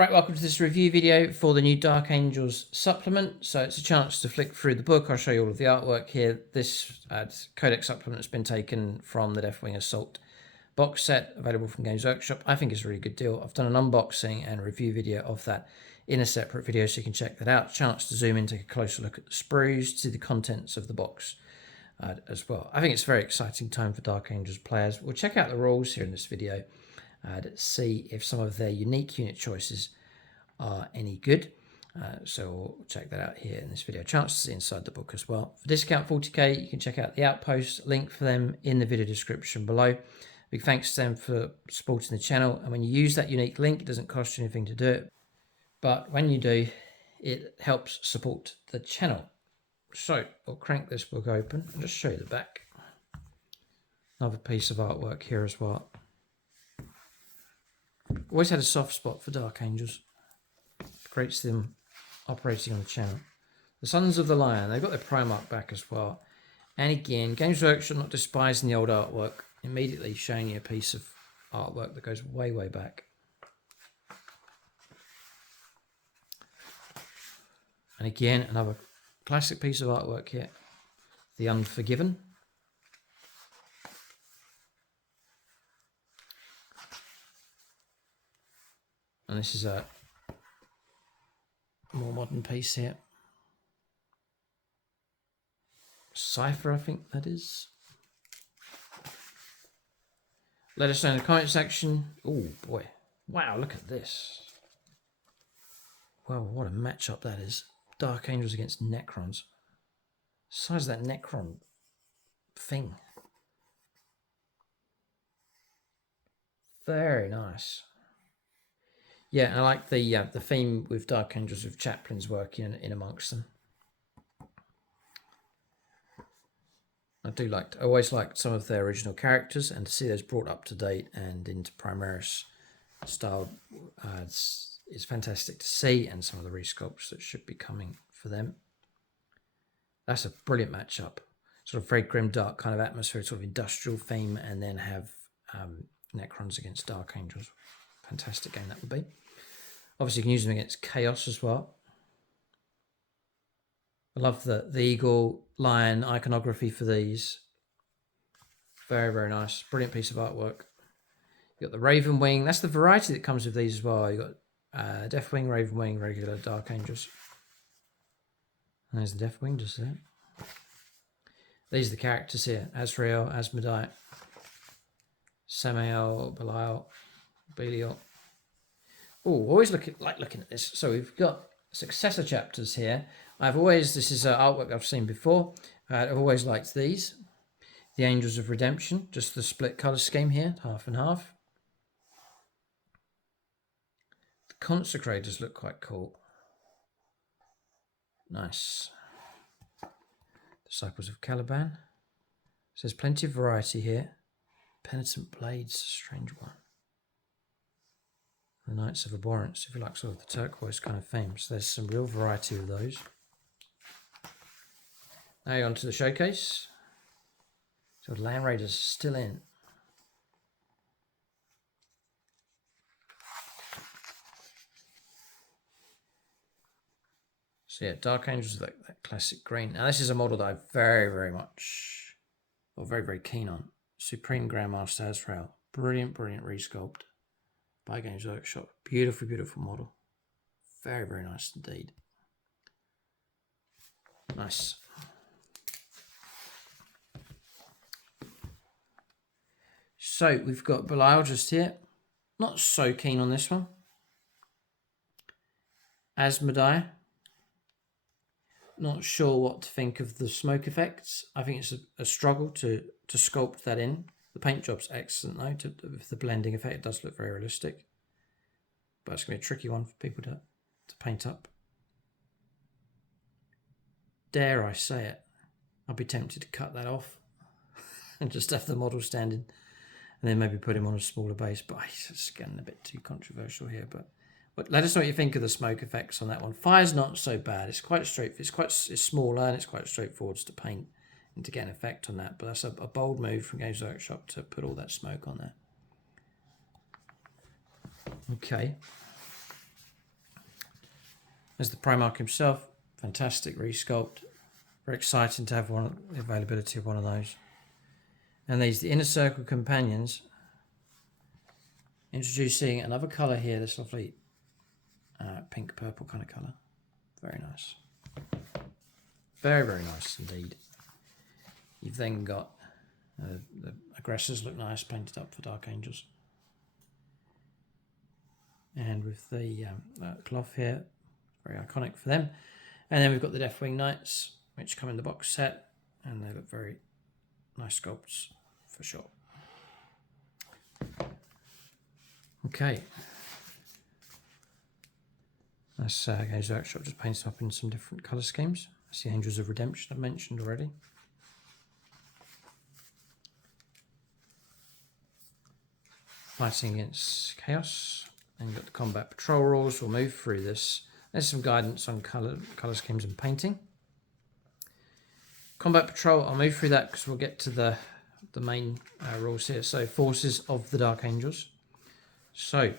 Right, welcome to this review video for the new Dark Angels supplement. So it's a chance to flick through the book. I'll show you all of the artwork here. This Codex supplement has been taken from the Deathwing Assault box set, available from Games Workshop. I think it's a really good deal. I've done an unboxing and review video of that in a separate video, so you can check that out. Chance to zoom in, take a closer look at the sprues, see the contents of the box as well. I think it's a very exciting time for Dark Angels players. We'll check out the rules here in this video to see if some of their unique unit choices are any good. So we'll check that out here in this video. Chance to see inside the book as well. For discount 40k, you can check out the OUTPOST, link for them in the video description below. Big thanks to them for supporting the channel. And when you use that unique link, it doesn't cost you anything to do it. But when you do, it helps support the channel. So we'll crank this book open and just show you the back. Another piece of artwork here as well. Always had a soft spot for Dark Angels. Great to see them operating on the channel. The Sons of the Lion, they've got their Primarch back as well. And again, Games Workshop not despising the old artwork, immediately showing you a piece of artwork that goes way, way back. And again, another classic piece of artwork here, The Unforgiven. And this is a more modern piece here. Cypher, I think that is. Let us know in the comment section. Oh boy. Wow, look at this. Well, what a matchup that is. Dark Angels against Necrons. Size of that Necron thing. Very nice. Yeah, I like the theme with Dark Angels with chaplains working in amongst them. I always liked some of their original characters, and to see those brought up to date and into Primaris style is fantastic to see, and some of the resculpts that should be coming for them. That's a brilliant matchup. Sort of very grim dark kind of atmosphere, sort of industrial theme, and then have Necrons against Dark Angels. Fantastic game that would be. Obviously, you can use them against Chaos as well. I love the eagle, lion iconography for these. Very, very nice. Brilliant piece of artwork. You've got the Ravenwing. That's the variety that comes with these as well. You've got Deathwing, Ravenwing, regular Dark Angels. There's the Deathwing just there. These are the characters here. Azrael, Asmodai, Samael, Belial. Oh, always like looking at this. So we've got successor chapters here. This is artwork I've seen before. I've always liked these. The Angels of Redemption, just the split colour scheme here, half and half. The Consecrators look quite cool. Nice. Disciples of Caliban. So there's plenty of variety here. Penitent Blades, strange one. The Knights of Abhorrence, if you like sort of the turquoise kind of theme. So there's some real variety of those. Now on to the showcase. So Land Raiders still in. So yeah, Dark Angels, that classic green. Now this is a model that I'm very, very keen on. Supreme Grandmaster Azrael. Brilliant, brilliant resculpt by Games Workshop. Beautiful, beautiful model. Very, very nice indeed. Nice. So we've got Belial just here. Not so keen on this one. Asmodai. Not sure what to think of the smoke effects. I think it's a struggle to sculpt that in. The paint job's excellent though. With the blending effect, it does look very realistic. But it's going to be a tricky one for people to paint up. Dare I say it, I'd be tempted to cut that off and just have the model standing and then maybe put him on a smaller base. But it's getting a bit too controversial here. But let us know what you think of the smoke effects on that one. Fire's not so bad. It's quite straightforward. It's smaller and it's quite straightforward to paint and to get an effect on that. But that's a bold move from Games Workshop to put all that smoke on there. Okay. There's the Primarch himself. Fantastic resculpt. Very exciting to have the availability of one of those. And these, the Inner Circle Companions. Introducing another colour here, this lovely pink purple kind of colour. Very nice. Very, very nice indeed. You've then got the aggressors look nice, painted up for Dark Angels. And with the cloth here, very iconic for them. And then we've got the Deathwing Knights, which come in the box set, and they look very nice sculpts for sure. Okay. That's Games Workshop just painted up in some different colour schemes. That's the Angels of Redemption I've mentioned already. Fighting against Chaos. And you've got the Combat Patrol rules. We'll move through this. There's some guidance on colour schemes and painting. Combat Patrol, I'll move through that because we'll get to the main rules here. So, Forces of the Dark Angels. So,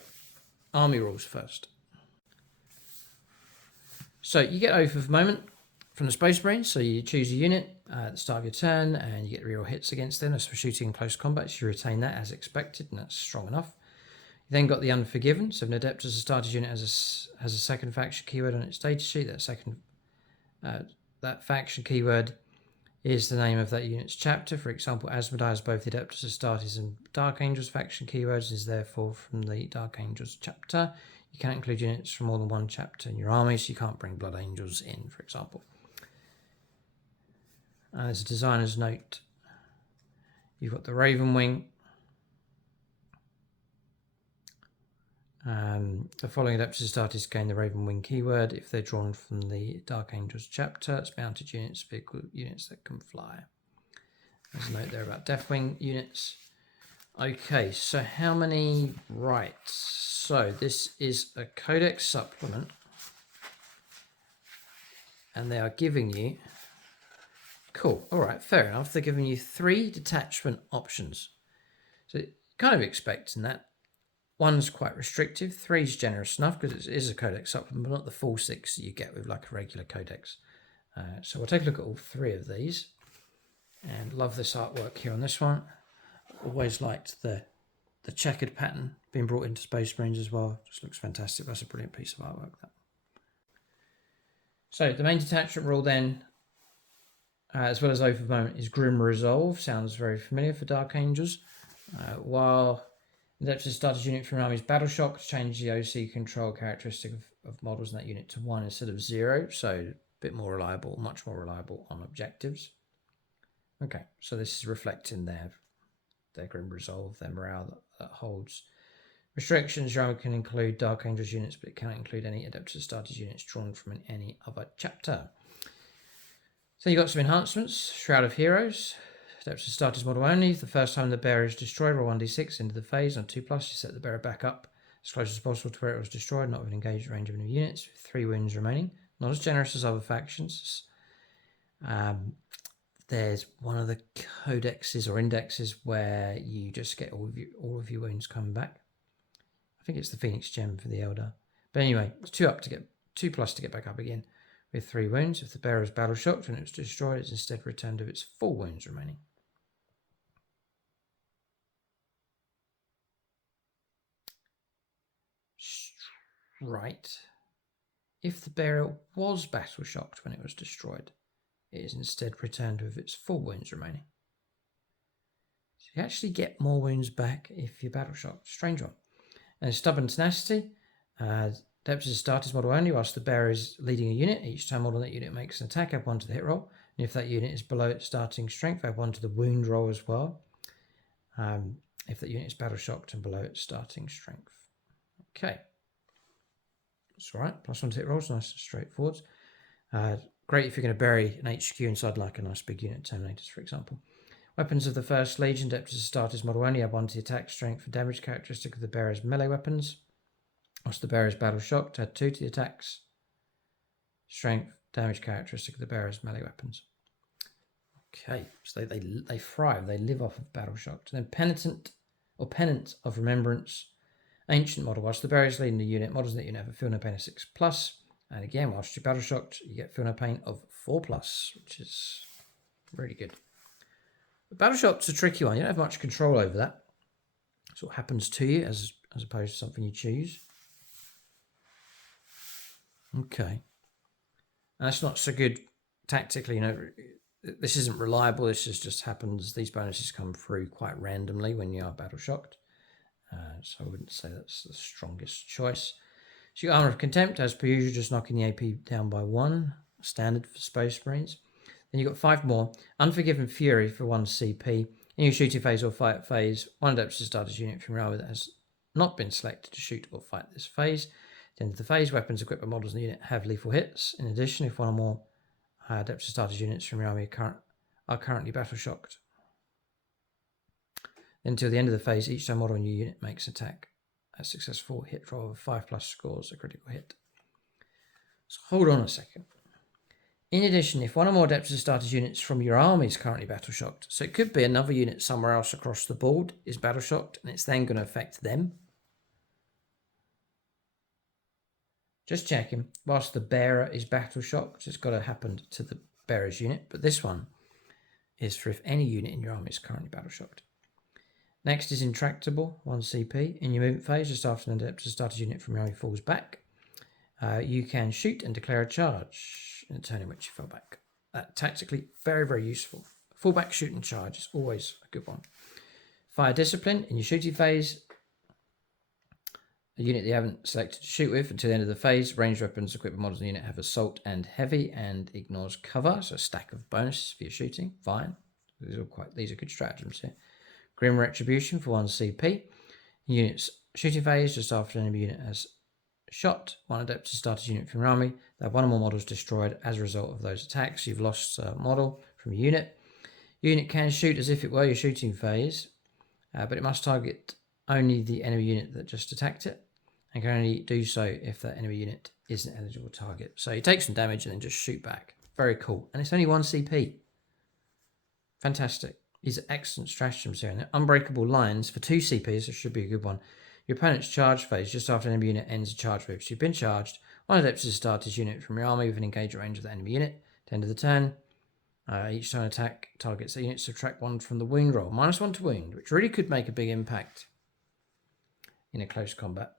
Army rules first. So, you get Oath of Moment from the Space Marines. So, you choose a unit at the start of your turn and you get reroll hits against them. As for shooting in close combat, so you retain that as expected, and that's strong enough. You then got the Unforgiven. So, if an Adept as a starter's unit has a second faction keyword on its data sheet, that faction keyword is the name of that unit's chapter. For example, Asmodai has both the Adeptus Astartes and Dark Angels faction keywords, is therefore from the Dark Angels chapter. You can't include units from more than one chapter in your army, so you can't bring Blood Angels in, for example. As a designer's note, you've got the Ravenwing. The following Adeptus Astartes gain the Ravenwing keyword if they're drawn from the Dark Angels chapter. It's mounted units, vehicle units that can fly. There's a note there about Deathwing units. Okay, so how many? Right, so this is a Codex supplement, and they are giving you, cool, all right, fair enough, they're giving you 3 detachment options. So kind of expecting that. 1's quite restrictive, 3's generous enough because it is a Codex supplement, but not the full 6 that you get with like a regular Codex. So we'll take a look at all 3 of these, and love this artwork here on this one. Always liked the checkered pattern being brought into Space Marines as well. Just looks fantastic. That's a brilliant piece of artwork. That. So the main detachment rule then, as well as Oath of Moment, is Grim Resolve. Sounds very familiar for Dark Angels. While Adeptus Starters unit from an army's battle shock to change the OC control characteristic of models in that unit to 1 instead of 0. So a bit more reliable, much more reliable on objectives. Okay, so this is reflecting their Grim Resolve, their morale that holds restrictions. Your army can include Dark Angels units, but it cannot include any Adeptus Starters units drawn from any other chapter. So you've got some enhancements. Shroud of Heroes. Adeptus Starters model only. The first time the bearer is destroyed, roll 1d6 into the phase. On 2+, you set the bearer back up as close as possible to where it was destroyed, not within engaged range of enemy units, with 3 wounds remaining. Not as generous as other factions. There's one of the codexes or indexes where you just get all of your wounds coming back. I think it's the Phoenix Gem for the Elder. But anyway, it's 2+ to get back up again with 3 wounds. If the bearer is battle shocked when it was destroyed, it's instead returned with its 4 wounds remaining. Right. If the bearer was battle shocked when it was destroyed, it is instead returned with its 4 wounds remaining. So you actually get more wounds back if you're battle shocked. Strange one. And Stubborn Tenacity. Adeptus Astartes model only. Whilst the bearer is leading a unit, each time model that unit makes an attack, add 1 to the hit roll. And if that unit is below its starting strength, add 1 to the wound roll as well. If that unit is battle shocked and below its starting strength. Okay. That's all right. +1 to hit rolls. Nice and straightforward. Great if you're going to bury an HQ inside like a nice big unit, Terminators, for example. Weapons of the First Legion, Adeptus Astartes model only, add 1 to the attack strength and damage characteristic of the bearer's melee weapons. Whilst the bearer is battle shocked, add 2 to the attacks strength, damage characteristic of the bearer's melee weapons. Okay, so they thrive, they live off of battle shocked. And then Penitent or Pennant of Remembrance, Ancient model. Whilst the bearer is leading the unit, models in that unit have a feel no pain of 6+. And again, whilst you're battle shocked, you get Feel No Pain of 4+, which is really good. But battle shock's a tricky one. You don't have much control over that. It's what happens to you as opposed to something you choose. Okay. And that's not so good tactically, you know. This isn't reliable. This just happens. These bonuses come through quite randomly when you are battle shocked. So I wouldn't say that's the strongest choice. So your Armor of Contempt, as per usual, just knocking the AP down by 1. Standard for Space Marines. Then you've got 5 more. Unforgiven Fury for 1 CP. In your shooting phase or fight phase, 1 Adeptus Astartes unit from your army that has not been selected to shoot or fight this phase. At the end of the phase, weapons, equipment, models in the unit have lethal hits. In addition, if 1 or more Adeptus Astartes units from your army are currently battle shocked. Until the end of the phase, each time model in your unit makes an attack, a successful hit roll of 5+ scores a critical hit. So hold on a second. In addition, if 1 or more Adeptus Astartes units from your army is currently battle shocked, so it could be another unit somewhere else across the board is battle shocked, and it's then going to affect them. Just checking. Whilst the bearer is battle shocked, it's got to happen to the bearer's unit, but this one is for if any unit in your army is currently battle shocked. Next is Intractable, 1 CP. In your movement phase, just after an Adeptus Astartes unit from your army falls back, you can shoot and declare a charge in the turn in which you fell back. Tactically, very, very useful. Fallback, shoot and charge is always a good one. Fire Discipline. In your shooting phase, a unit that you haven't selected to shoot with until the end of the phase, ranged weapons, equipment, models in the unit have assault and heavy and ignores cover, so a stack of bonuses for your shooting. Fine. These are good stratagems here. Grim Retribution for 1 CP. Unit's shooting phase, just after an enemy unit has shot 1 Adeptus Astartes unit from your army, they have 1 or more models destroyed as a result of those attacks. You've lost a model from your unit. Your unit can shoot as if it were your shooting phase, but it must target only the enemy unit that just attacked it, and can only do so if that enemy unit is an eligible target. So you take some damage and then just shoot back. Very cool. And it's only 1 CP. Fantastic. These are excellent stratagems here. And Unbreakable Lines for 2 CPs, this should be a good one. Your opponent's charge phase, just after an enemy unit ends a charge wave. So you've been charged. 1 Adeptus Astartes unit from your army with an engagement range of the enemy unit. At the end of the turn, each time attack targets the unit, subtract 1 from the wound roll. -1 to wound, which really could make a big impact in a close combat.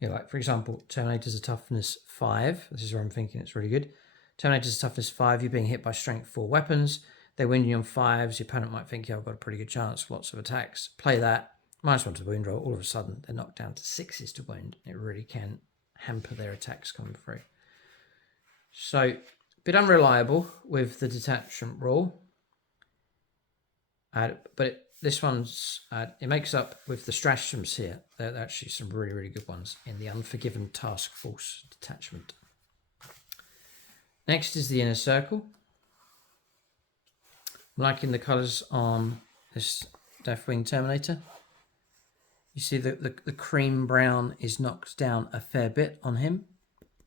Yeah, like for example, Terminator's a toughness 5. This is where I'm thinking it's really good. Terminator's toughness 5, you're being hit by strength 4 weapons. They win you on 5s. Your opponent might think, yeah, I've got a pretty good chance of lots of attacks. Play that. -1 to wound roll. All of a sudden, they're knocked down to 6s to wound. It really can hamper their attacks coming through. So, a bit unreliable with the detachment rule. But this one's, it makes up with the stratagems here. There are actually some really, really good ones in the Unforgiven Task Force detachment. Next is the Inner Circle. I'm liking the colours on this Deathwing Terminator. You see the cream brown is knocked down a fair bit on him,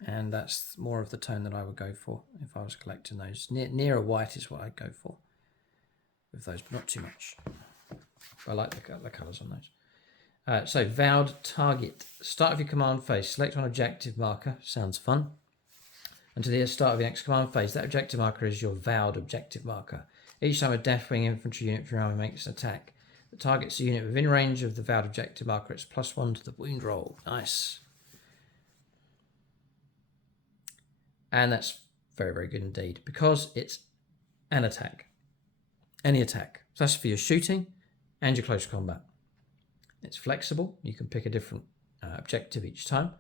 and that's more of the tone that I would go for if I was collecting those. Near a white is what I'd go for with those, but not too much. I like the colours on those. So Vowed Target. Start of your command phase. Select one objective marker. Sounds fun. And to the start of your next command phase, that objective marker is your vowed objective marker. Each time a Deathwing infantry unit from your army makes an attack that targets a unit within range of the vowed objective marker, it's +1 to the wound roll. Nice. And that's very, very good indeed, because it's an attack. Any attack. So that's for your shooting and your close combat. It's flexible. You can pick a different objective each time.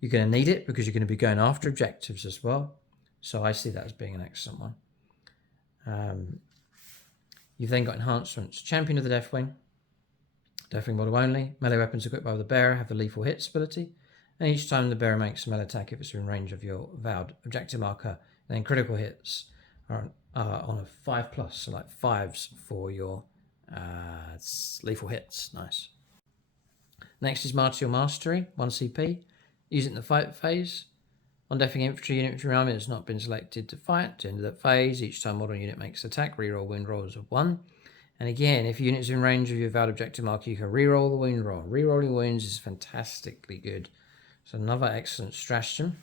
You're going to need it because you're going to be going after objectives as well. So I see that as being an excellent one. You've then got enhancements. Champion of the Deathwing. Deathwing model only. Melee weapons equipped by the bearer have the lethal hits ability. And each time the bearer makes a melee attack, if it's in range of your vowed objective marker, then critical hits are on a 5+, so like 5s for your lethal hits. Nice. Next is Martial Mastery, 1 CP. Use it in the fight phase. On Deathwing infantry unit from your army that's not been selected to fight, at the end of that phase, each time model unit makes an attack, reroll wound rolls of 1. And again, if your unit's in range of your vowed objective marker, you can reroll the wound roll. Rerolling wounds is fantastically good So another excellent stratagem.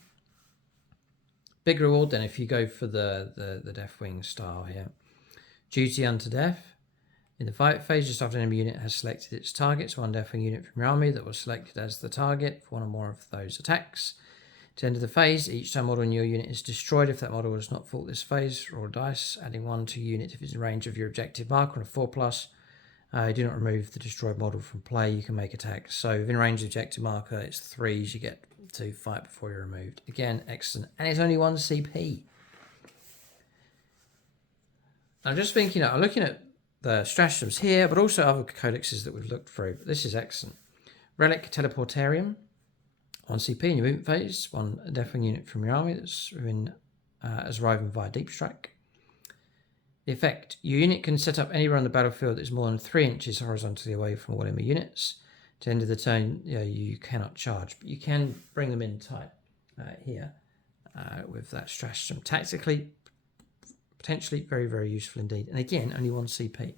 Big reward then if you go for the Deathwing style here. Duty unto death. In the fight phase, just after an enemy unit has selected its targets, one Deathwing unit from your army that was selected as the target for one or more of those attacks. To end of the phase, each time model in your unit is destroyed, if that model has not fought this phase, roll a dice, adding 1 to unit if it's in range of your objective marker on a 4+. Do not remove the destroyed model from play. You can make attacks. So within range of the objective marker, it's 3s. You get to fight before you're removed. Again, excellent. And it's only 1 CP. I'm just thinking, I'm looking at the stratagems here, but also other codexes that we've looked through. This is excellent. Relic Teleportarium. 1 CP in your movement phase. 1 Deathwing unit from your army that's as arriving via deep strike. The effect, your unit can set up anywhere on the battlefield that is more than 3 inches horizontally away from all enemy units. To end of the turn, you cannot charge, but you can bring them in tight here with that stratagem. Tactically, potentially very, very useful indeed. And again, only 1 CP.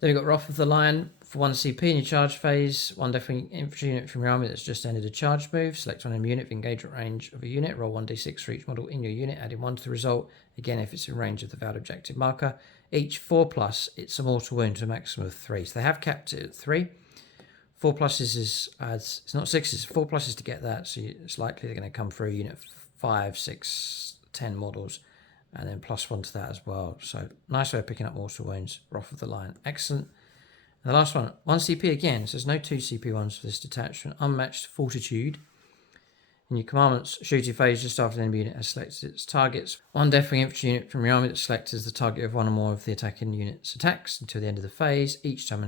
Then we've got Wrath of the Lion for 1 CP in your charge phase. 1 Deathwing infantry unit from your army that's just ended a charge move. Select one enemy unit with engagement range of a unit. Roll 1d6 for each model in your unit, adding 1 to the result. Again, if it's in range of the vowed objective marker. Each 4+, it's a mortal wound to a maximum of 3. So they have capped it at 3. 4+ is it's not 6, it's 4+ to get that. So it's likely they're going to come through a unit of 5, 6, 10 models. And then +1 to that as well. So nice way of picking up mortal wounds. Wrath of the Lion. Excellent. And the last one, 1 CP again. So there's no 2 CP ones for this detachment. Unmatched Fortitude. In your commandments, shooting phase just after the enemy unit has selected its targets. 1 Deathwing infantry unit from your army that selects as the target of one or more of the attacking unit's attacks until the end of the phase. Each time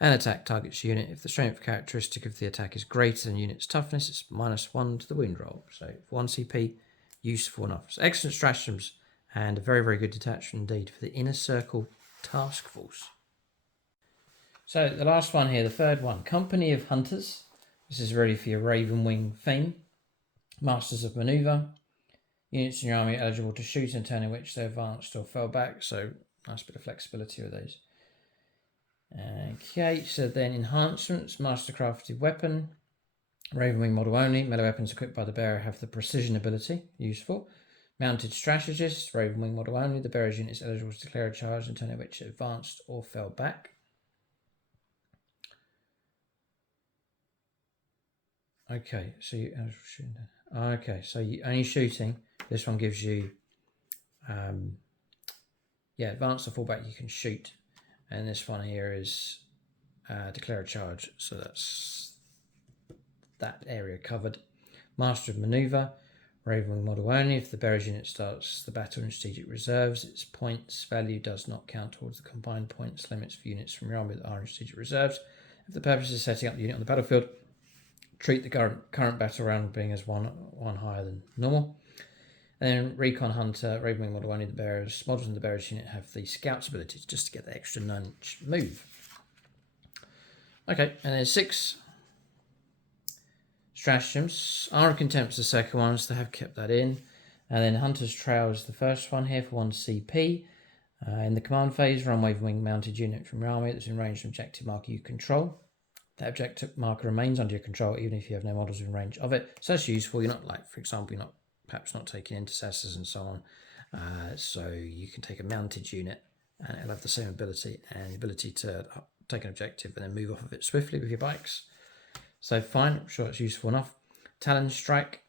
an attack targets your unit, if the strength characteristic of the attack is greater than unit's toughness, it's -1 to the wound roll. So 1 CP. Useful enough. So excellent stratagems and a very, very good detachment indeed for the Inner Circle Task Force. So the last one here, the third one, Company of Hunters. This is ready for your Ravenwing theme. Masters of Maneuver. Units in your army are eligible to shoot and turn in which they advanced or fell back. So nice bit of flexibility with those. Okay, so then enhancements, Mastercrafted Weapon. Ravenwing model only. Melee weapons equipped by the bearer have the precision ability. Useful. Mounted Strategist. Ravenwing model only. The bearer's unit is eligible to declare a charge and turn in which it advanced or fell back. Okay, so you only shooting. This one gives you advanced or fall back you can shoot. And this one here is declare a charge. So that's that area covered. Master of Maneuver, Ravenwing model only. If the bearer's unit starts the battle in strategic reserves, its points value does not count towards the combined points limits for units from your army that are in strategic reserves. If the purpose is setting up the unit on the battlefield, treat the current battle round being as one higher than normal. And then Recon Hunter, Ravenwing model only. The models in the bearer's unit have the Scout's abilities just to get the extra nudge move. Okay, and then 6 stratagems. Hour of Contempt's the second one, so they have kept that in. And then Hunter's Trail is the first one here for 1 CP. In the command phase, run Ravenwing mounted unit from your army that's in range of objective marker you control. That objective marker remains under your control even if you have no models in range of it. So that's useful. You're not for example, you're perhaps not taking intercessors and so on. So you can take a mounted unit and it'll have the same ability and the ability to take an objective and then move off of it swiftly with your bikes. So fine, I'm sure it's useful enough. Talon Strike.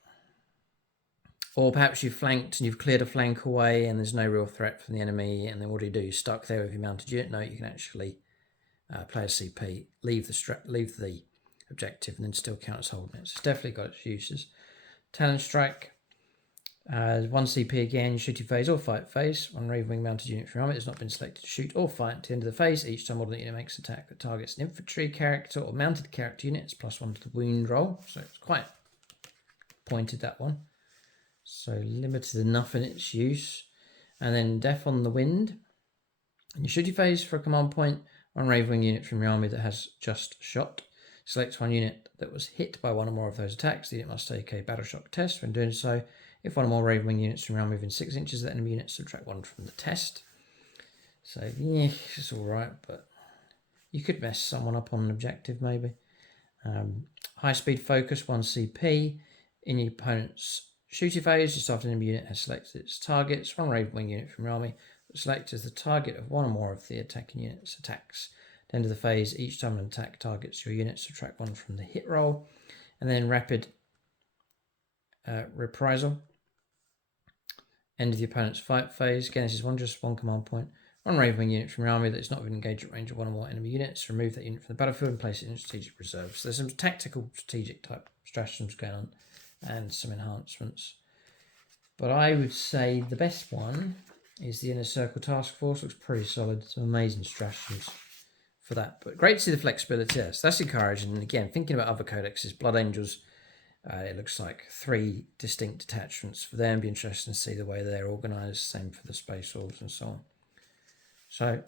Or perhaps you've flanked and you've cleared a flank away and there's no real threat from the enemy, and then what do? You're stuck there with your mounted unit? No, you can actually play a CP, leave the objective and then still count as holding it. So it's definitely got its uses. Talon Strike. 1 CP again, shooting phase or fight phase. 1 Ravenwing mounted unit from your army has not been selected to shoot or fight at the end of the phase. Each time model unit makes an attack that targets an infantry character or mounted character unit, it's +1 to the wound roll. So it's quite pointed, that one. So limited enough in its use. And then Death on the Wind. In your shooting phase for a command point, 1 Ravenwing unit from your army that has just shot. Select 1 unit that was hit by 1 or more of those attacks. The unit must take a battle shock test. When doing so, if 1 or more Ravenwing units from your army within 6 inches of the enemy unit, subtract 1 from the test. So yeah, it's alright, but you could mess someone up on an objective maybe. High speed focus, 1 CP. In your opponent's shooting phase, just after an enemy unit has selected its targets, one Ravenwing unit from your army select as the target of one or more of the attacking unit's attacks. At the end of the phase, each time an attack targets your unit, subtract 1 from the hit roll. And then rapid reprisal. End of the opponent's fight phase. Again, this is just one command point. One Ravenwing unit from your army that is not within engaged at range of one or more enemy units. Remove that unit from the battlefield and place it in strategic reserve. So there's some tactical, strategic type stratagems going on and some enhancements. But I would say the best one is the Inner Circle Task Force. Looks pretty solid. Some amazing stratagems for that. But great to see the flexibility there. So that's encouraging. And again, thinking about other codexes, Blood Angels, it looks like 3 distinct detachments for them. Be interesting to see the way they're organised. Same for the Space Wolves and so on. So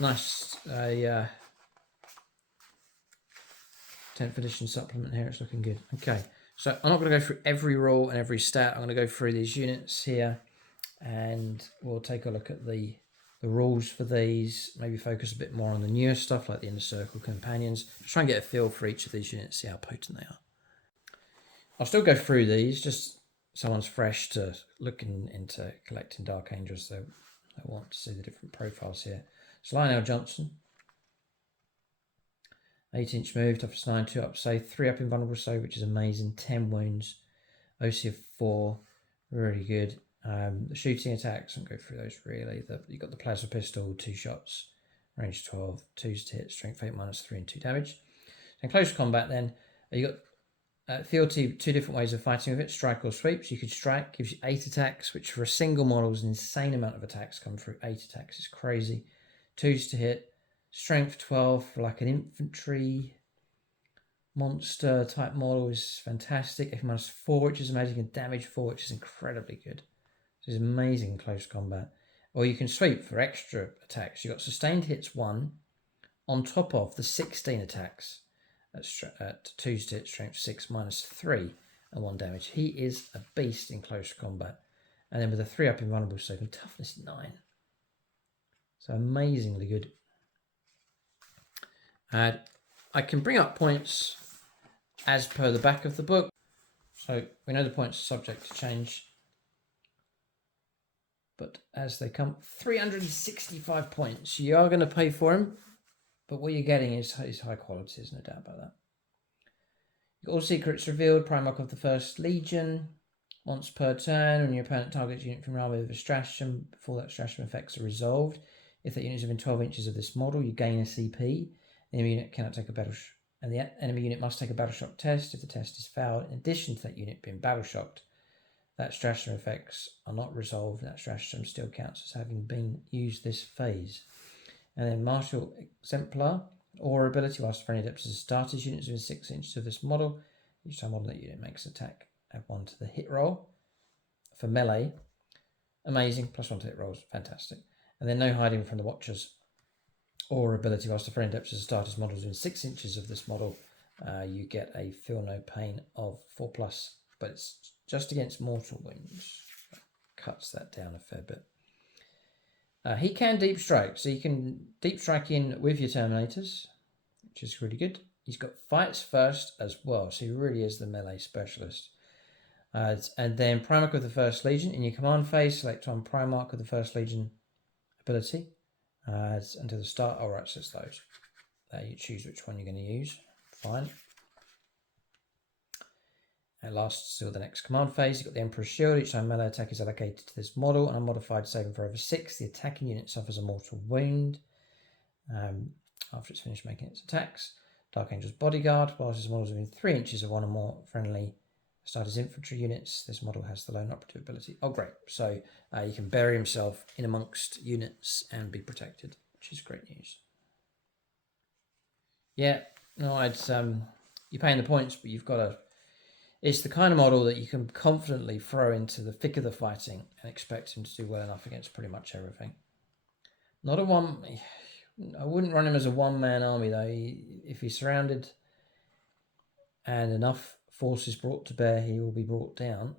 nice 10th edition supplement here. It's looking good. Okay, so I'm not going to go through every rule and every stat. I'm going to go through these units here, and we'll take a look at the rules for these. Maybe focus a bit more on the newer stuff like the Inner Circle Companions. Try and get a feel for each of these units, see how potent they are. I'll still go through these, just someone's fresh to looking into collecting Dark Angels, so I want to see the different profiles here. So Lionel Johnson, 8-inch move, toughness 9, 2 up save, 3 up invulnerable save, which is amazing, 10 wounds, OC of 4, really good. The shooting attacks, I won't go through those really. You've got the plasma pistol, 2 shots, range 12, 2s to hit, strength 8 minus 3 and 2 damage. In close combat then, you got fealty, 2 different ways of fighting with it, strike or sweep. So you could strike, gives you 8 attacks, which for a single model is an insane amount of attacks come through. 8 attacks is crazy. 2s to hit, strength 12 for like an infantry monster type model is fantastic. If minus 4, which is amazing, and damage 4, which is incredibly good. This is amazing in close combat. Or you can sweep for extra attacks. You've got sustained hits 1 on top of the 16 attacks at 2's to hit, strength 6 minus 3 and 1 damage. He is a beast in close combat. And then with a 3 up invulnerable save and toughness 9. So amazingly good. I can bring up points as per the back of the book. So we know the points are subject to change. But as they come, 365 points. You are going to pay for them. But what you're getting is high quality, there's no doubt about that. You've got all secrets revealed, Primarch of the First Legion. Once per turn, when your opponent targets a unit from your army with a stratagem, before that stratagem effects are resolved. If that unit is within 12 inches of this model, you gain a CP. The enemy unit cannot take a battle and the enemy unit must take a battle shock test. If the test is failed, in addition to that unit being battle shocked, that stratagem effects are not resolved, and that stratagem still counts as having been used this phase. And then Martial Exemplar, or ability whilst for any adepts as starters units within 6 inches of this model. Each time model that unit makes an attack, add 1 to the hit roll. For melee, amazing, +1 to hit rolls, fantastic. And then no hiding from the Watchers, or ability whilst for any adepts as starters models within 6 inches of this model. You get a feel no pain of 4+, but it's just against mortal wounds. Cuts that down a fair bit. He can deep strike, so you can deep strike in with your Terminators, which is really good. He's got fights first as well, so he really is the melee specialist. And then Primarch of the First Legion. In your command phase, select one Primarch of the First Legion ability until the start. Oh, right, so it's those. You choose which one you're going to use. Fine. And last, till the next command phase, you've got the Emperor's Shield. Each time melee attack is allocated to this model, and unmodified saving for over 6, the attacking unit suffers a mortal wound after it's finished making its attacks. Dark Angel's Bodyguard. Whilst this model is within 3 inches of one or more friendly starters infantry units, this model has the lone operative ability. Oh, great. So you can bury himself in amongst units and be protected, which is great news. Yeah, no, you're paying the points, but you've got to... It's the kind of model that you can confidently throw into the thick of the fighting and expect him to do well enough against pretty much everything. Not a one... I wouldn't run him as a one-man army, though. If he's surrounded and enough forces brought to bear, he will be brought down.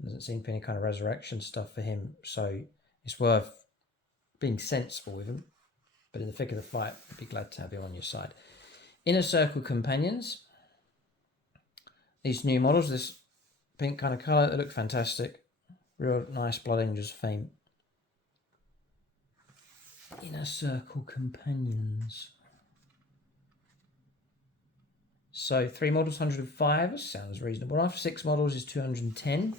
There doesn't seem to be any kind of resurrection stuff for him, so it's worth being sensible with him. But in the thick of the fight, I'd be glad to have him on your side. Inner Circle Companions. These new models, this pink kind of colour, they look fantastic. Real nice Blood Angels theme. Inner Circle Companions. So 3 models, 105, sounds reasonable. After 6 models is 210.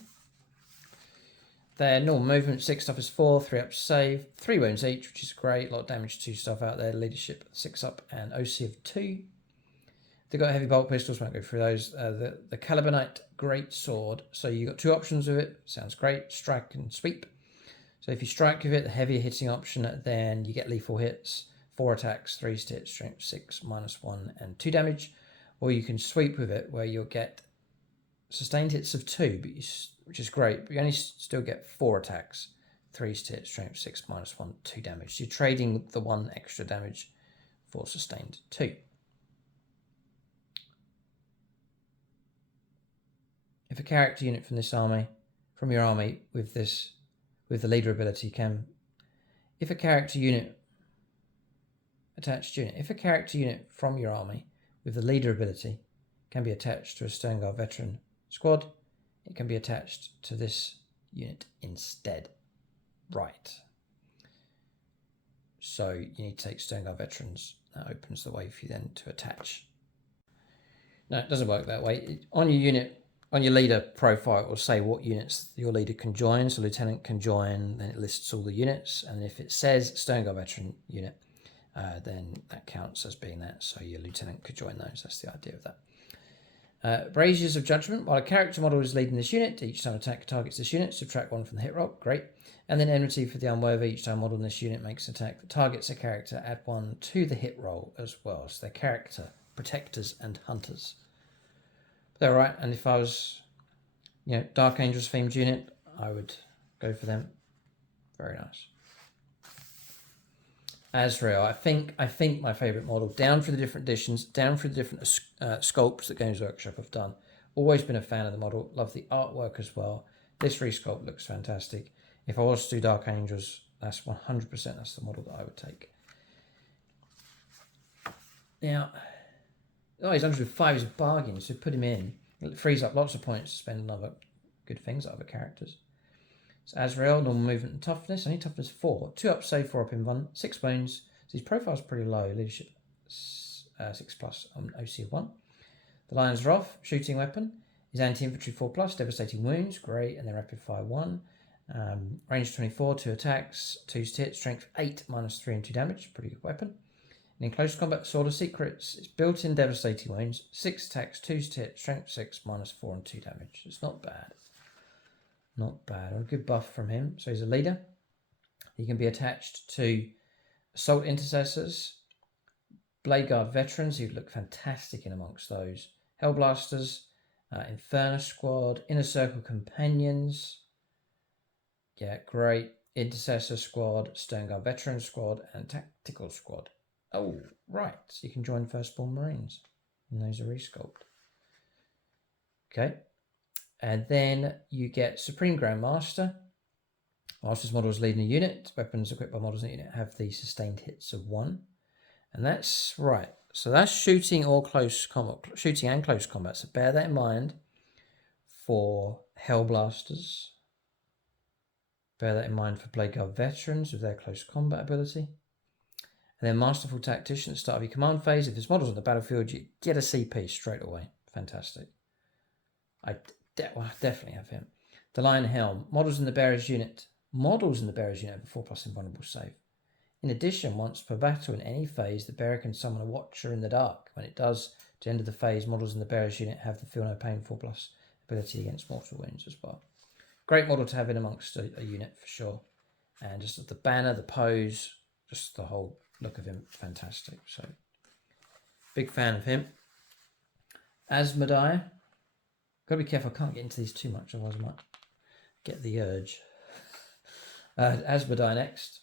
Their normal movement, 6 stuff is 4, 3 up save, 3 wounds each, which is great. A lot of damage, 2 stuff out there. Leadership, 6 up, and OC of 2. They've got heavy bolt pistols, won't go through those. The Calibanite Great Sword. So you've got 2 options with it. Sounds great. Strike and sweep. So if you strike with it, the heavier hitting option, then you get lethal hits, 4 attacks, 3 hits, strength 6, -1, and 2 damage. Or you can sweep with it, where you'll get sustained hits of 2, but which is great, but you only still get 4 attacks, 3 hits, strength 6, -1, 2 damage. So you're trading the 1 extra damage for sustained 2. If a character unit from your army with the leader ability if a character unit from your army with the leader ability can be attached to a Sternguard veteran squad, it can be attached to this unit instead. Right. So you need to take Sternguard veterans. That opens the way for you then to attach. No, it doesn't work that way. On your unit, on your leader profile, it will say what units your leader can join. So lieutenant can join, then it lists all the units. And if it says Sternguard veteran unit, then that counts as being that. So your lieutenant could join those. That's the idea of that. Braziers of Judgment. While a character model is leading this unit, each time attack targets this unit, subtract 1 from the hit roll. Great. And then enmity for the unworthy. Each time model in this unit makes an attack that targets a character, add 1 to the hit roll as well. So they're character protectors and hunters. They're right. And if I was, Dark Angels themed unit, I would go for them. Very nice. Asra, I think my favourite model, down for the different editions, down for the different sculpts that Games Workshop have done. Always been a fan of the model. Love the artwork as well. This resculpt looks fantastic. If I was to do Dark Angels, that's 100%. That's the model that I would take. Now, he's 105 is a bargain, so put him in. It frees up lots of points to spend on other good things, other characters. So Azrael, normal movement and toughness. Only toughness 4. 2 up save, 4 up invuln, 6 wounds. So his profile's pretty low. Leadership 6+ on OC of 1. The Lion's Wrath, shooting weapon. His anti-infantry 4+, devastating wounds. Great. And then rapid fire 1. Range 24, 2 attacks, 2 hits, strength 8, -3 and 2 damage. Pretty good weapon. And in close combat, Sword of Secrets. It's built-in devastating wounds. 6 attacks, 2 hits, strength 6, -4 and 2 damage. It's not bad. Not bad. A good buff from him. So he's a leader. He can be attached to Assault Intercessors, Blade Guard Veterans, who'd look fantastic in amongst those. Hellblasters, Inferno Squad, Inner Circle Companions. Yeah, great. Intercessor Squad, Sternguard Veteran Squad, and Tactical Squad. Oh, right. So you can join Firstborn Marines. And those are resculpt. Okay. And then you get Supreme Grandmaster. Master's models leading a unit. Weapons equipped by models in the unit have the sustained hits of 1. And that's right. So that's shooting or close combat, shooting and close combat. So bear that in mind for Hellblasters. Bear that in mind for Blade Guard Veterans with their close combat ability. And then Masterful Tactician at the start of your command phase. If there's models on the battlefield, you get a CP straight away. Fantastic. I definitely have him. The Lion Helm. Models in the bearer's unit. Models in the bearer's unit have a 4+ invulnerable save. In addition, once per battle in any phase, the bearer can summon a Watcher in the dark. When it does, at the end of the phase, models in the bearer's unit have the Feel No Pain 4+ ability against mortal wounds as well. Great model to have in amongst a unit for sure. And just the banner, the pose, just the whole look of him, fantastic. So, big fan of him. Asmodai. Got to be careful, I can't get into these too much, otherwise I might get the urge. Asmodai next.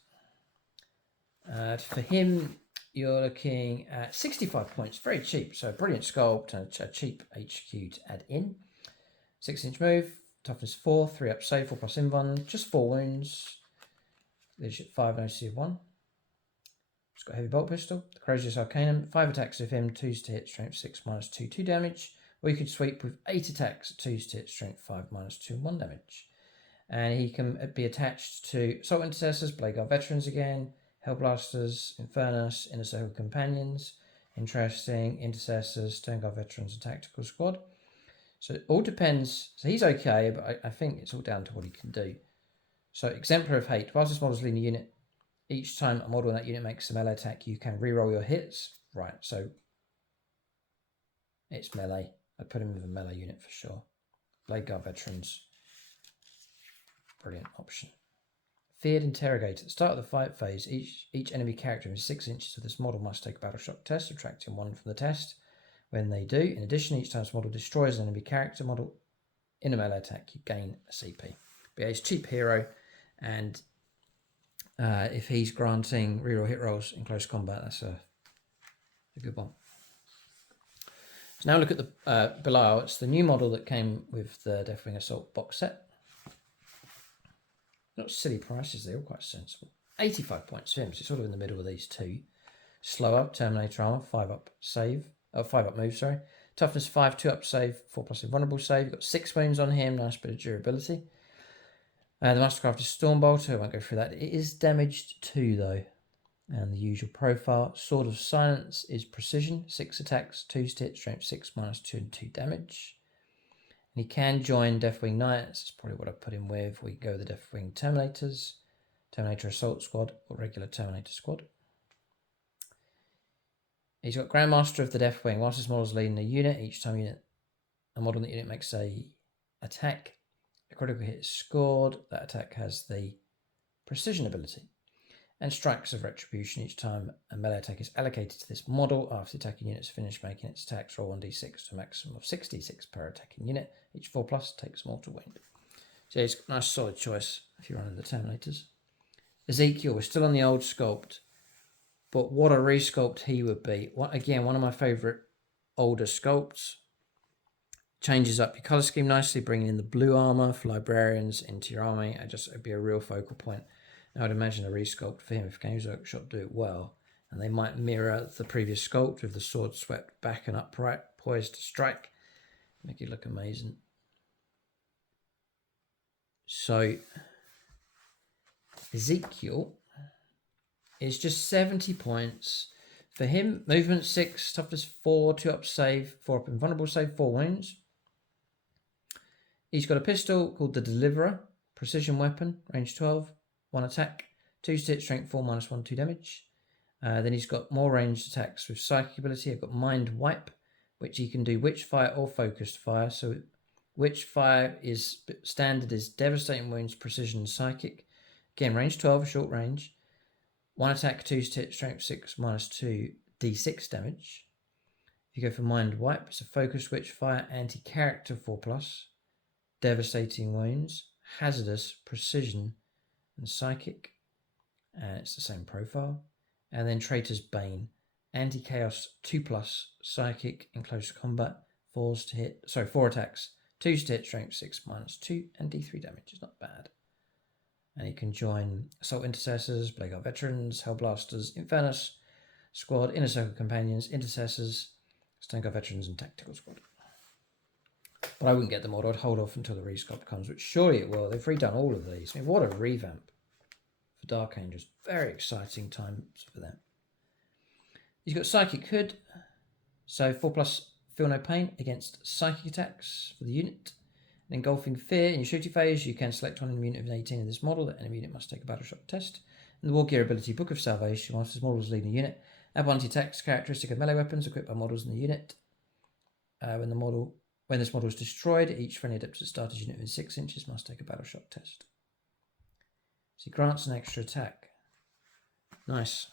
For him, you're looking at 65 points, very cheap. So brilliant sculpt and a cheap HQ to add in. 6-inch move, toughness 4, 3 up save, 4+ invuln, just 4 wounds. Leadership 5 and OC of 1. He's got a heavy bolt pistol. The Courageous Arcanum, 5 attacks with him, 2s to hit, strength 6, -2, 2 damage. Or you could sweep with 8 attacks, 2s to hit, strength 5, -2, 1 damage. And he can be attached to Assault Intercessors, Blade Guard Veterans again, Hellblasters, Infernus, Inner Circle Companions, Interesting, Intercessors, Stone Guard Veterans, and Tactical Squad. So it all depends. So he's okay, but I think it's all down to what he can do. So Exemplar of Hate. Whilst this model's leading a unit, each time a model in that unit makes a melee attack, you can reroll your hits. Right, so it's melee. I'd put him with a melee unit for sure. Blade Guard Veterans. Brilliant option. Feared Interrogator. At the start of the fight phase, each enemy character within 6 inches of this model must take a battle shock test, subtracting 1 from the test. When they do, in addition, each time this model destroys an enemy character model in a melee attack, you gain a CP. But yeah, he's cheap hero, and if he's granting reroll hit rolls in close combat, that's a good one. So now look at the below. It's the new model that came with the Deathwing Assault box set. Not silly prices, they're all quite sensible. 85 points for him, so it's sort of in the middle of these two. Slower, Terminator armor, 5 up save. 5 up move, sorry. Toughness 5, 2 up save, 4+ invulnerable save. You've got 6 wounds on him, nice bit of durability. The Mastercraft is Stormbolter, I won't go through that. It is damaged 2 though. And the usual profile. Sword of Silence is precision, 6 attacks, 2 to hit, strength 6, -2 and 2 damage. And he can join Deathwing Knights, that's probably what I put him with. We can go with the Deathwing Terminators, Terminator Assault Squad, or regular Terminator Squad. He's got Grandmaster of the Deathwing. Whilst this model is leading a unit, each time a model in the unit makes a attack, a critical hit is scored. That attack has the precision ability. And Strikes of Retribution. Each time a melee attack is allocated to this model, after the attacking unit has finished making its attacks, roll 1d6 to a maximum of 66 per attacking unit. Each 4+ takes mortal wound. So it's a nice solid choice if you're running the Terminators. Ezekiel, we're still on the old sculpt. But what a resculpt he would be. Again, one of my favourite older sculpts. Changes up your colour scheme nicely, bringing in the blue armour for librarians into your army. It'd be a real focal point. Now, I'd imagine a resculpt for him if Games Workshop do it well. And they might mirror the previous sculpt with the sword swept back and upright, poised to strike. Make it look amazing. So, Ezekiel is just 70 points. For him, movement 6, toughness 4, 2 up save, 4 up invulnerable save, 4 wounds. He's got a pistol called the Deliverer, precision weapon, range 12, 1 attack, 2 to hit, strength 4, -1, 2 damage. Then he's got more ranged attacks with psychic ability. I've got Mind Wipe, which he can do Witch Fire or Focused Fire. So Witch Fire is standard is devastating wounds, precision, psychic. Again, range 12, short range. 1 attack, 2 to hit, strength 6, -2, d6 damage. If you go for Mind Wipe, it's a focused Witch Fire, anti-character 4+, devastating wounds, hazardous, precision, and psychic. And it's the same profile. And then Traitor's Bane, anti-chaos 2+, psychic in close combat, 4 attacks, 2 to hit, strength 6, -2, and d3 damage. It's not bad. And he can join Assault Intercessors, Blade Guard Veterans, Hellblasters, Infernus Squad, Inner Circle Companions, Intercessors, Stone Guard Veterans, and Tactical Squad. But I wouldn't get the mod. I'd hold off until the resculpt comes, which surely it will. They've redone all of these. I mean, what a revamp for Dark Angels. Very exciting times for them. He's got Psychic Hood, so 4+ feel no pain against psychic attacks for the unit. And Engulfing Fear, in your shooting phase, you can select one enemy unit of 18 in this model. That enemy unit must take a battle shock test. And the War Gear ability, Book of Salvation, whilst this model is leading a unit, add 1 to attacks characteristic of melee weapons equipped by models in the unit. When this model is destroyed, each friendly adept that started unit within 6 inches must take a battle shock test. So he grants an extra attack. Nice.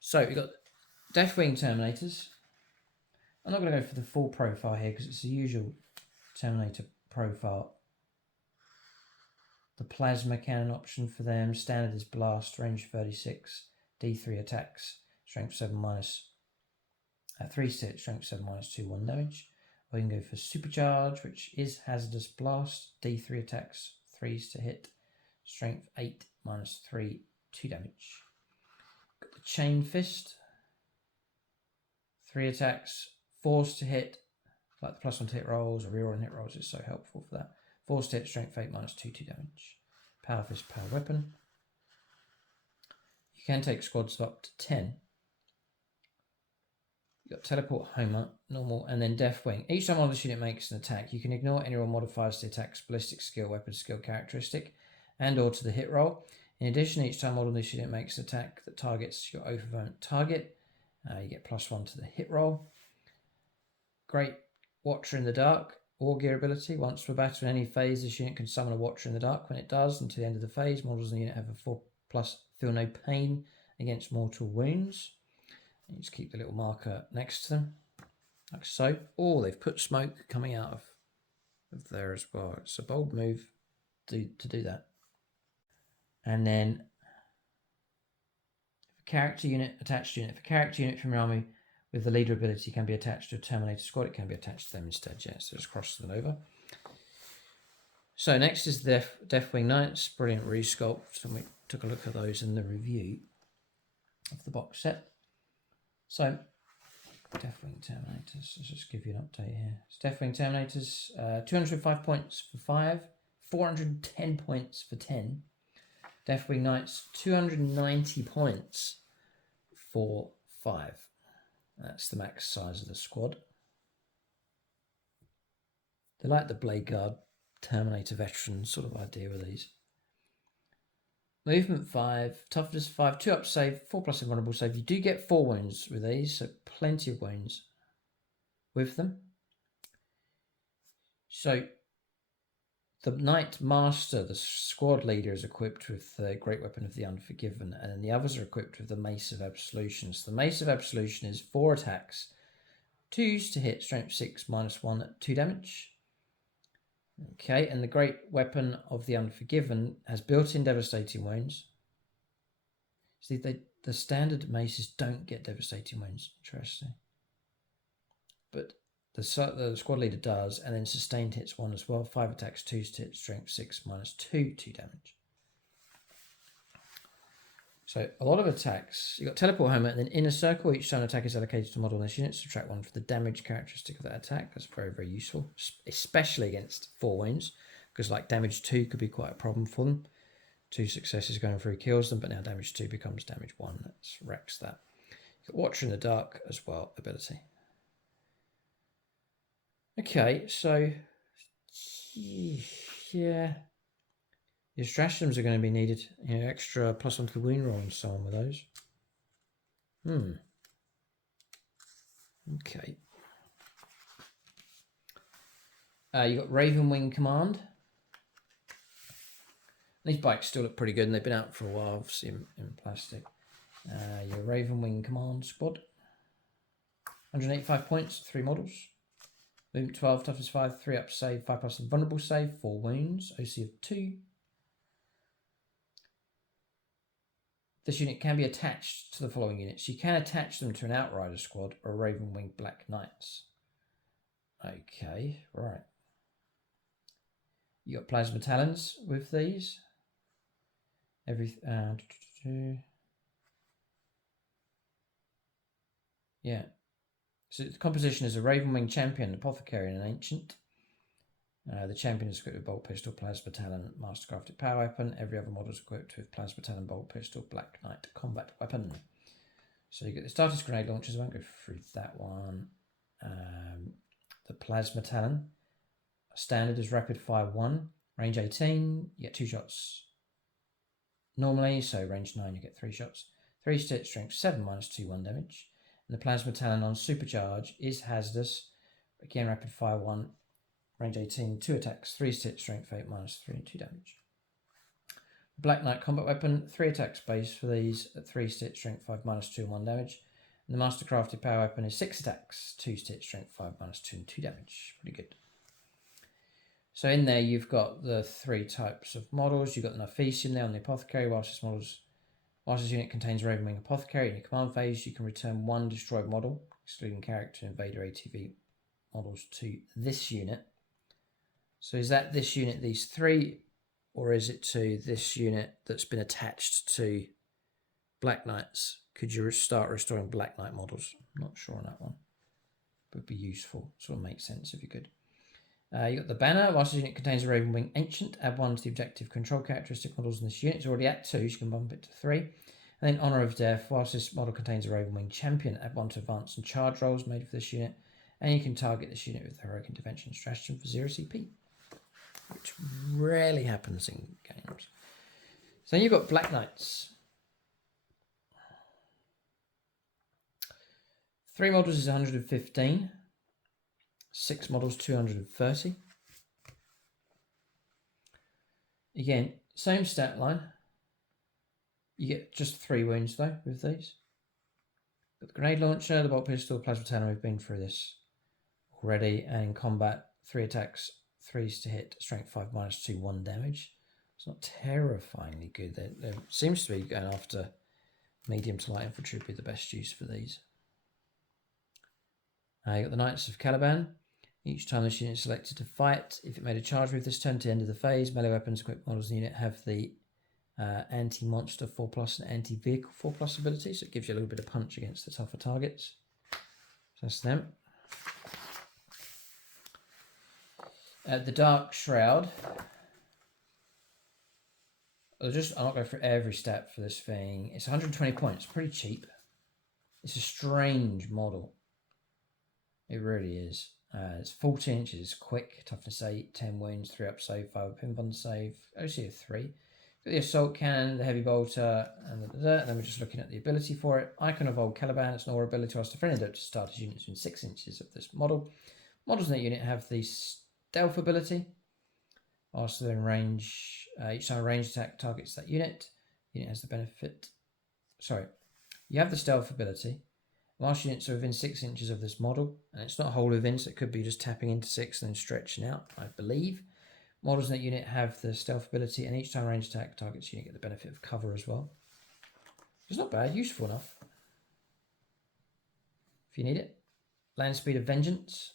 So we've got Deathwing Terminators. I'm not going to go for the full profile here because it's the usual Terminator profile. The plasma cannon option for them. Standard is blast, range 36, D3 attacks, strength 7 3 hit, strength 7 -2, 1 damage. Or you can go for supercharge, which is hazardous blast, D3 attacks, 3s to hit, strength 8 -3, 2 damage. Got the Chain Fist. 3 attacks, force to hit, like the +1 to hit rolls or reroll hit rolls is so helpful for that. Force to hit, strength 8 -2, 2 damage. Power Fist, power weapon. You can take squads of up to 10. You've got Teleport, Homer, normal, and then Deathwing. Each time one of this unit makes an attack, you can ignore any roll modifiers to the attack's ballistic skill, weapon skill characteristic, and or to the hit roll. In addition, each time one of this unit makes an attack that targets your overwhelming target, you get +1 to the hit roll. Great Watcher in the Dark, War Gear ability. Once per battle in any phase, this unit can summon a Watcher in the Dark. When it does, until the end of the phase, models in the unit have a 4+ feel no pain against mortal wounds. You just keep the little marker next to them, like so. Oh, they've put smoke coming out of there as well. It's a bold move to do that. And then character unit, attached unit. If a character unit from your army with the leader ability can be attached to a Terminator squad, it can be attached to them instead. Yeah, so just cross them over. So next is the Deathwing Knights. Brilliant resculpt, and we took a look at those in the review of the box set. So Deathwing Terminators, let's just give you an update here. It's Deathwing Terminators, 205 points for 5, 410 points for 10. Deathwing Knights, 290 points for 5. That's the max size of the squad. They're like the Blade Guard Terminator veteran sort of idea with these. Movement 5, toughness 5, 2 up save, 4+ invulnerable save. You do get 4 wounds with these, so plenty of wounds with them. So the Knight Master, the squad leader, is equipped with the Great Weapon of the Unforgiven, and then the others are equipped with the Mace of Absolution. So the Mace of Absolution is 4 attacks, 2s to hit, strength 6 -1, 2 damage. Okay, and the Great Weapon of the Unforgiven has built-in devastating wounds. See, the standard maces don't get devastating wounds. Interesting. But the squad leader does, and then sustained hits 1 as well. 5 attacks, 2s to hit, strength 6 -2, 2 damage. So a lot of attacks. You've got Teleport Homer, and then Inner Circle. Each time an attack is allocated to a model in this unit, subtract 1 for the damage characteristic of that attack. That's very, very useful, especially against 4 wounds, because like damage 2 could be quite a problem for them. 2 successes going through kills them, but now damage 2 becomes damage 1. That wrecks that. You've got Watcher in the Dark as well, ability. Okay, so yeah. Your stratagems are going to be needed. You know, extra +1 to the wound roll and so on with those. Okay. You've got Ravenwing Command. These bikes still look pretty good, and they've been out for a while, obviously in plastic. Your Ravenwing Command squad. 185 points, 3 models. Movement 12, toughness 5, 3 up save, 5+ invulnerable save, 4 wounds, OC of 2. This unit can be attached to the following units. You can attach them to an Outrider squad or Ravenwing Black Knights. Okay, right. You got Plasma Talons with these. Yeah. So the composition is a Ravenwing Champion, Apothecary, and an Ancient. The champion is equipped with Bolt Pistol, Plasma Talon, Mastercrafted Power Weapon. Every other model is equipped with Plasma Talon, Bolt Pistol, Black Knight Combat Weapon. So you get the Status Grenade Launchers. I won't go through that one. The Plasma Talon. Standard is Rapid Fire 1. Range 18. You get 2 shots normally. So range 9, you get 3 shots. 3 hit, strength 7 -2, 1 damage. And the Plasma Talon on Supercharge is hazardous. Again, Rapid Fire 1. Range 18, 2 attacks, 3 hit, strength 8 -3, 2 damage. Black Knight Combat Weapon, 3 attacks base for these at 3 hit, strength 5 -2, 1 damage. And the Mastercrafted Power Weapon is 6 attacks, 2 hit, strength 5 -2, and 2 damage. Pretty good. So in there you've got the 3 types of models. You've got the Nephilim there on the Apothecary. Whilst this unit contains Ravenwing Apothecary in your command phase, you can return 1 destroyed model, excluding character and invader ATV models, to this unit. So is that this unit, these 3, or is it to this unit that's been attached to Black Knights. Could you start restoring Black Knight models? I'm not sure on that one. Would be useful. Sort of makes sense if you could. You got the banner. Whilst the unit contains a Ravenwing Ancient, add 1 to the objective control characteristic models in this unit. It's already at 2, so you can bump it to 3. And then Honor of Death. Whilst this model contains a Ravenwing Champion, add 1 to advance and charge rolls made for this unit. And you can target this unit with the Heroic Intervention Stratagem for 0 CP, which rarely happens in games. So then you've got Black Knights. 3 models is 115. 6 models, 230. Again, same stat line. You get just 3 wounds though with these. Got the grenade launcher, the bolt pistol, plasma talon. We've been through this already. And in combat, 3 attacks, 3s to hit, strength 5 -2, 1 damage. It's not terrifyingly good. There seems to be going after medium to light infantry would be the best use for these. You got the Knights of Caliban. Each time this unit is selected to fight, if it made a charge move this turn to the end of the phase, melee weapons equipped models in the unit have the anti-monster 4+ and anti-vehicle 4+ ability, so it gives you a little bit of punch against the tougher targets. So that's them. The Dark Shroud. I'm not going through every stat for this thing. It's 120 points, pretty cheap. It's a strange model. It really is. It's 14 inches, it's quick, toughness 8, 10 wounds, 3 up save, 5 pin bond save, OC of 3. Got the assault cannon, the heavy bolter, and then we're just looking at the ability for it. Icon of Old Caliban, it's an aura ability to ask the friend to start his units within 6 inches of this model. Models in that unit have the stealth ability. Whilst they're in range, each time a ranged attack targets that unit, the unit has the benefit. Sorry, you have the stealth ability. Whilst units are within 6 inches of this model, and it's not whole within, so it could be just tapping into 6 and then stretching out, I believe. Models in that unit have the stealth ability, and each time a ranged attack targets unit get the benefit of cover as well. It's not bad, useful enough. If you need it. Land speed of Vengeance.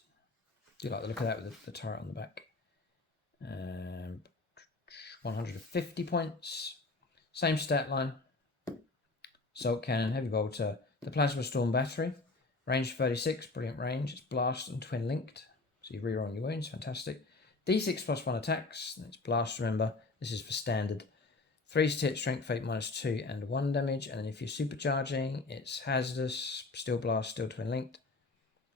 Do like the look of that with the turret on the back. 150 points. Same stat line. Assault cannon, heavy bolter. The Plasma Storm Battery, range 36, brilliant range. It's blast and twin linked, so you reroll your wounds, fantastic. D6 +1 attacks, and it's blast, remember, this is for standard. 3s to hit, strength 8 -2 and 1 damage, and then if you're supercharging, it's hazardous, still blast, still twin linked.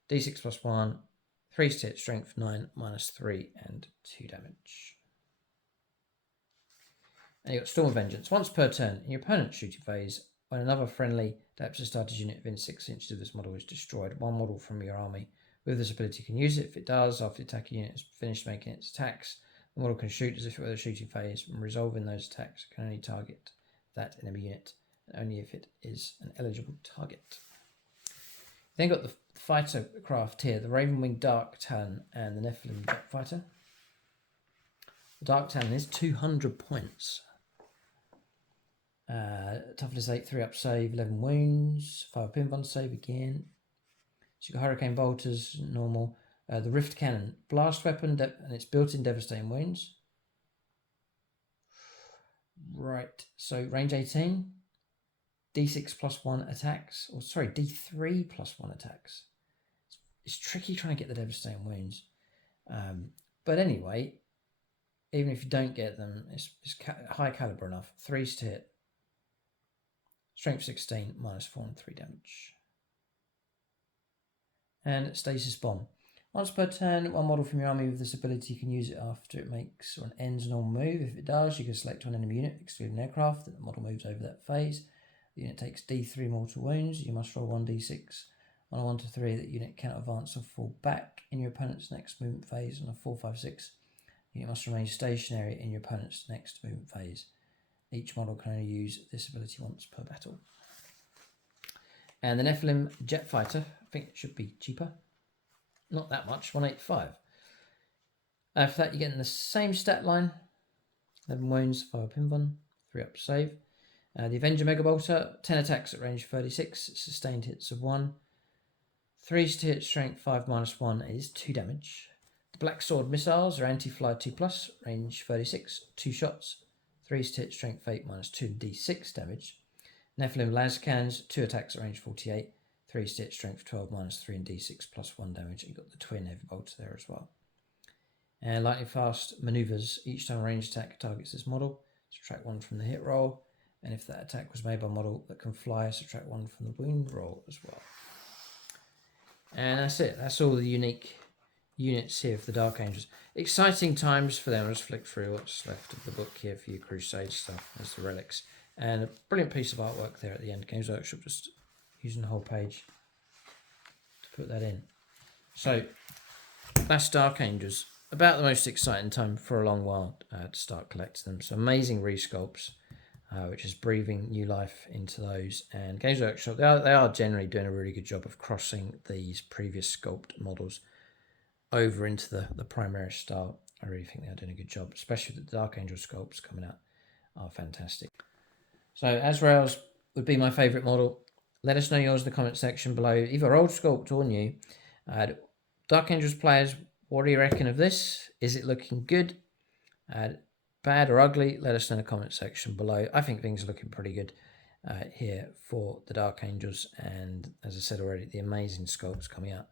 D6 +1, 3s to hit, strength 9 -3 and 2 damage. And you've got Storm of Vengeance. Once per turn, in your opponent's shooting phase, when another friendly adaptive started unit within 6 inches of this model is destroyed, 1 model from your army with this ability can use it. If it does, after the attacking unit has finished making its attacks, the model can shoot as if it were a shooting phase, and resolving those attacks can only target that enemy unit, and only if it is an eligible target. Then got the fighter craft here, the Ravenwing Dark Talon and the Nephilim Jet Fighter. The Dark Talon is 200 points. Toughness 8, 3 up save, 11 wounds, 5 pin bond save again. So you've got Hurricane Bolters, normal. The Rift Cannon, blast weapon, and it's built-in devastating wounds. Right, so range 18, D6 +1 attacks, or sorry, D3 +1 attacks. It's tricky trying to get the devastating wounds. But anyway, even if you don't get them, it's high caliber enough. 3s to hit. Strength 16, -4 and 3 damage. And Stasis Bomb. Once per turn, 1 model from your army with this ability, you can use it after it makes or ends a normal move. If it does, you can select one enemy unit, excluding aircraft, that the model moves over that phase. The unit takes D3 mortal wounds. You must roll 1d6 on a 1 to 3. That unit cannot advance or fall back in your opponent's next movement phase. On a 4, 5, 6, the unit must remain stationary in your opponent's next movement phase. Each model can only use this ability once per battle. And the Nephilim Jet Fighter, I think it should be cheaper. Not that much, 185. For that, you're getting the same stat line. 11 wounds, 5 pin bond, 3 up save. The Avenger Mega Bolter, 10 attacks at range 36, sustained hits of 1. 3s to hit, strength 5 -1 is 2 damage. The Black Sword Missiles are anti-fly 2+, range 36, 2 shots. 3s to hit, strength 8 -2 and d6 damage. Nephilim Lan, 2 attacks at range 48, 3 stitch, strength 12, -3 and d6 +1 damage. You got the twin heavy bolts there as well. And lightning fast maneuvers. Each time a ranged attack targets this model, subtract 1 from the hit roll. And if that attack was made by a model that can fly, subtract 1 from the wound roll as well. And that's it. That's all the unique units here for the Dark Angels. Exciting times for them. I'll just flick through what's left of the book here for your Crusade stuff. There's the relics. And a brilliant piece of artwork there at the end. Games Workshop just using the whole page to put that in. So that's Dark Angels. About the most exciting time for a long while to start collecting them. So amazing resculpts, which is breathing new life into those. And Games Workshop, they are generally doing a really good job of crossing these previous sculpt models over into the Primaris style. I really think they're doing a good job, especially with the Dark Angel sculpts coming out are fantastic. So Asra's would be my favourite model. Let us know yours in the comment section below, either old sculpt or new. Dark Angels players, what do you reckon of this? Is it looking good? Bad or ugly? Let us know in the comment section below. I think things are looking pretty good here for the Dark Angels. And as I said already, the amazing sculpts coming out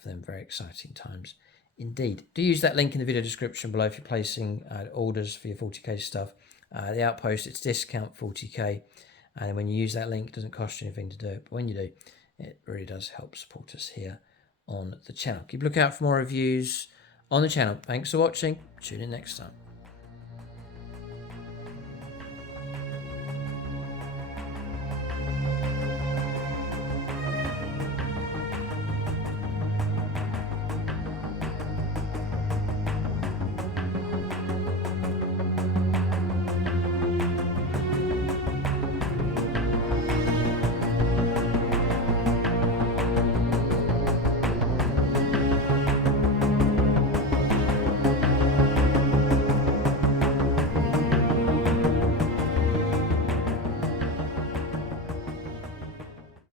for them. Very exciting times indeed. Do use that link in the video description below if you're placing orders for your 40k stuff. The Outpost, it's discount 40k. And when you use that link, it doesn't cost you anything to do it. But when you do, it really does help support us here on the channel. Keep a lookout for more reviews on the channel. Thanks for watching. Tune in next time.